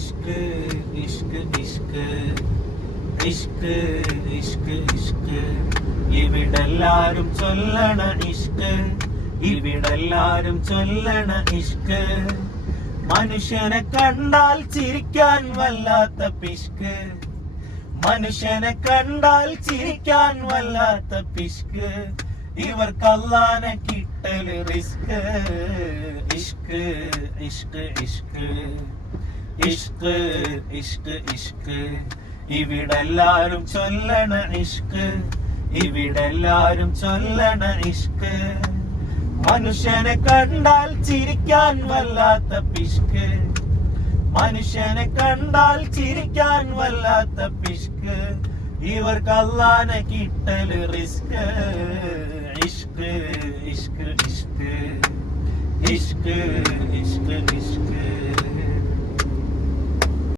ഇഷ്ക് ഇഷ്ക് ഇഷ്ക് ഇഷ്ക് ഇഷ്ക് ഇഷ്ക് ഇവിടെല്ലാരും ചൊല്ലണ ഇഷ്ക് ഇവിടെല്ലാരും ചൊല്ലണ ഇഷ്ക് മനുഷ്യനെ കണ്ടാൽ ചിരിക്കാൻ വല്ലാത്ത പിഷ്ക് മനുഷ്യനെ കണ്ടാൽ ചിരിക്കാൻ വല്ലാത്ത പിഷ്ക് ഇവർക്ക് അല്ലാനെ കിട്ടല് റിസ്ക് ഇഷ്ക് ഇഷ്ക് ഇഷ്ക് ഇഷ്ക് ഇഷ്ക് ഇഷ്ക് ഇവിടെല്ലാരും ചൊല്ലണ ഇഷ്ക് ഇവിടെല്ലാരും ചൊല്ലണ ഇഷ്ക് മനുഷ്യനെ കണ്ടാൽ ചിരിക്കാൻ വല്ലാത്ത പിഷ്ക് മനുഷ്യനെ കണ്ടാൽ ചിരിക്കാൻ വല്ലാത്ത പിഷ്ക് ഇവർക്ക് അല്ലാനെ കിട്ടല് റിസ്ക് ഇഷ്ക് ഇഷ്ക് ഇഷ്ക് ഇഷ്ക് ഇഷ്ക് ഇഷ്ക്